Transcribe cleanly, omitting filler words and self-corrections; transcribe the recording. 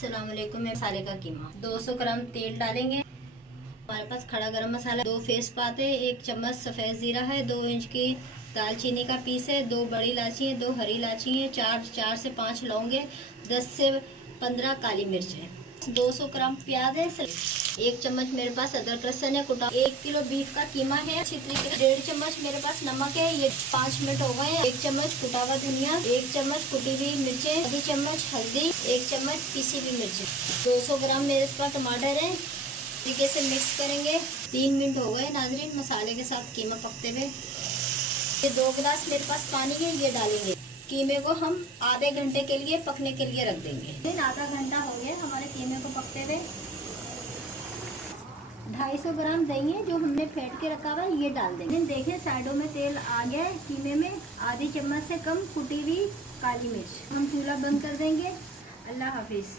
अस्सलाम वालेकुम। मसाले का कीमा 200 ग्राम तेल डालेंगे। हमारे पास खड़ा गरम मसाला 2 फेस पाते, 1 चम्मच सफ़ेद ज़ीरा है, 2 इंच की दालचीनी का पीस है, 2 बड़ी इलायची है, 2 हरी इलायची है, 4 से 5 लौंगे, 10 से 15 काली मिर्च है, 200 ग्राम प्याज है, 1 चम्मच मेरे पास अदरक लहसुन है कुटा, 1 किलो बीफ का कीमा है, अच्छी तरीके 1.5 चम्मच मेरे पास नमक है, ये 5 मिनट हो गए हैं, 1 चम्मच कुटा हुआ धनिया, 1 चम्मच कुटी हुई मिर्चें, आधी चम्मच हल्दी, 1 चम्मच पिसी हुई मिर्चें, 200 ग्राम मेरे पास टमाटर है। तरीके से मिक्स करेंगे। 3 मिनट हो गए नाजरीन मसाले के साथ कीमा पकते हुए। ये 2 गिलास मेरे पास पानी है, ये डालेंगे। कीमे को हम आधे घंटे के लिए पकने के लिए रख देंगे। आधा घंटा हो गया हमारे कीमे को पकते हुए। 250 ग्राम दही है जो हमने फेंट के रखा हुआ है, ये डाल देंगे। देखिए साइडों में तेल आ गया है कीमे में। आधी चम्मच से कम कुटी हुई काली मिर्च। हम चूल्हा बंद कर देंगे। अल्लाह हाफिज।